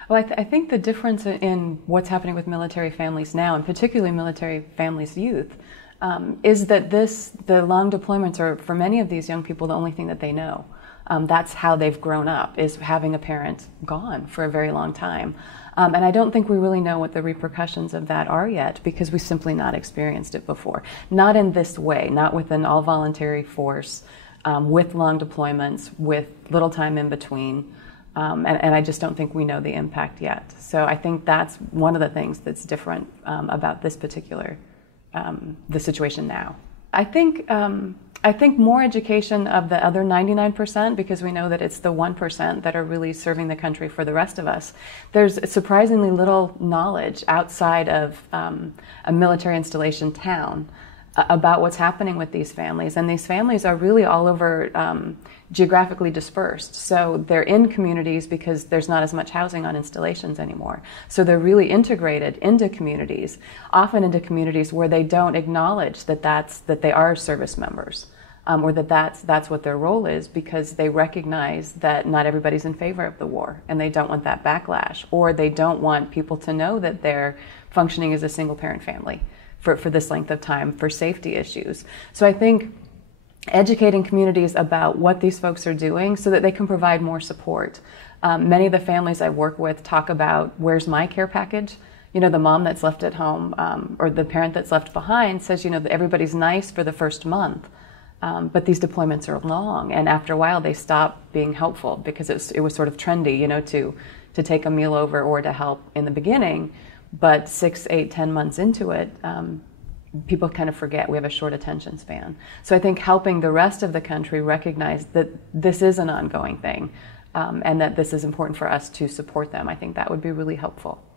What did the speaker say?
Well, I think the difference in what's happening with military families now, and particularly military families' youth, is that the long deployments are, for many of these young people, the only thing that they know. That's how they've grown up, is having a parent gone for a very long time. And I don't think we really know what the repercussions of that are yet, because we've simply not experienced it before. Not in this way, not with an all-voluntary force, with long deployments, with little time in between. And I just don't think we know the impact yet. So I think that's one of the things that's different about this particular, the situation now. I think more education of the other 99%, because we know that it's the 1% that are really serving the country for the rest of us. There's surprisingly little knowledge outside of a military installation town about what's happening with these families. And these families are really all over geographically dispersed. So they're in communities because there's not as much housing on installations anymore. So they're really integrated into communities, often into communities where they don't acknowledge that they are service members, or that's what their role is, because they recognize that not everybody's in favor of the war, and they don't want that backlash, or they don't want people to know that they're functioning as a single parent family for this length of time for safety issues. So I think educating communities about what these folks are doing so that they can provide more support. Many of the families I work with talk about, where's my care package? You know, the mom that's left at home, or the parent that's left behind says, you know, everybody's nice for the first month, but these deployments are long, and after a while they stop being helpful, because it was sort of trendy, you know, to take a meal over or to help in the beginning. But 6, 8, 10 months into it, people kind of forget. We have a short attention span. So I think helping the rest of the country recognize that this is an ongoing thing, and that this is important for us to support them, I think that would be really helpful.